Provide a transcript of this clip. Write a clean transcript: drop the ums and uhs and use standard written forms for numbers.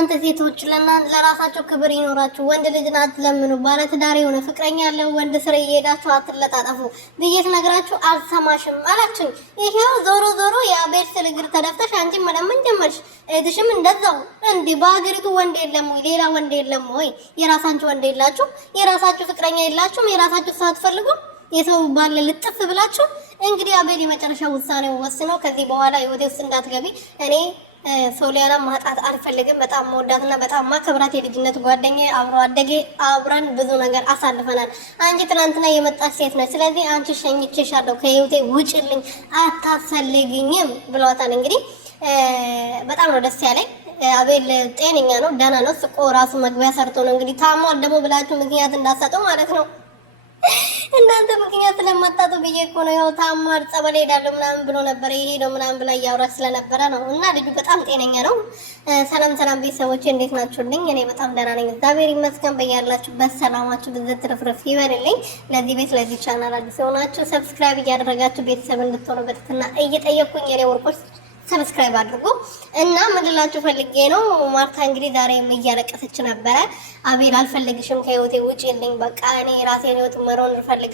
እናንተ ሴቶች ለራሳችሁ ክብር ይኖራችሁ። ወንድ ልጅን አትለምኑ። ባለ ትዳር የሆነ ፍቅረኛ ያለው ወንድ ስር እየሄዳችሁ አትለጣጠፉ ብዬ ስነግራችሁ አልሰማሽም አላችሁኝ። ይሄው ዞሮ ዞሮ የአቤል ስር እግር ተደፍተሽ አንቺ መለመን ጀመርሽ። እህትሽም እንደዛው። እንዴ በሀገሪቱ ወንድ የለም ወይ? ሌላ ወንድ የለም ወይ? የራሳችሁ ወንድ የላችሁ? የራሳችሁ ፍቅረኛ የላችሁም? የራሳችሁ ሰው አትፈልጉም? የሰው ባለ ልጥፍ ብላችሁ እንግዲህ አቤል የመጨረሻ ውሳኔው ወስነው ከዚህ በኋላ ህይወቴ ውስጥ እንዳትገቢ እኔ ሶሊያና ማጣት አልፈልግም። በጣም መወዳትና በጣም ማከብራት የልጅነት ጓደኛዬ አብሮ አደጌ አብረን ብዙ ነገር አሳልፈናል። አንቺ ትናንትና የመጣች ሴት ነች። ስለዚህ አንቺ ሸኝቼሻለሁ፣ ከህይወቴ ውጭልኝ፣ አታፈልግኝም ብሏታል። እንግዲህ በጣም ነው ደስ ያለኝ። አቤል ጤነኛ ነው፣ ደህና ነው። ስቆ ራሱ መግቢያ ሰርቶ ነው እንግዲህ ታሟል ደግሞ ብላችሁ ምክንያት እንዳሰጡ ማለት ነው። እናንተ ምክንያት ስለማታጡ ብዬ እኮ ነው። ያው ታሟል ጸበል ሄዳለሁ ምናምን ብሎ ነበር የሄደው ምናምን ብላ እያወራች ስለነበረ ነው። እና ልጁ በጣም ጤነኛ ነው። ሰላም ሰላም ቤተሰቦቼ እንዴት ናችሁልኝ? እኔ በጣም ደህና ነኝ፣ እግዚአብሔር ይመስገን። በያላችሁበት ሰላማችሁ ብዝት ትርፍርፍ ይበልልኝ። ለዚህ ቤት ለዚህ ቻናል አዲስ የሆናችሁ ሰብስክራይብ እያደረጋችሁ ቤተሰብ እንድትሆኑ በትህትና እየጠየቅኩኝ የኔ ወርቆች ሰብስክራይብ አድርጉ እና ምንላችሁ ፈልጌ ነው። ማርታ እንግዲህ ዛሬም እያለቀሰች ነበረ። አቤል አልፈልግሽም፣ ከህይወቴ ውጪልኝ፣ በቃ እኔ ራሴን ህይወት መሮን ፈልግ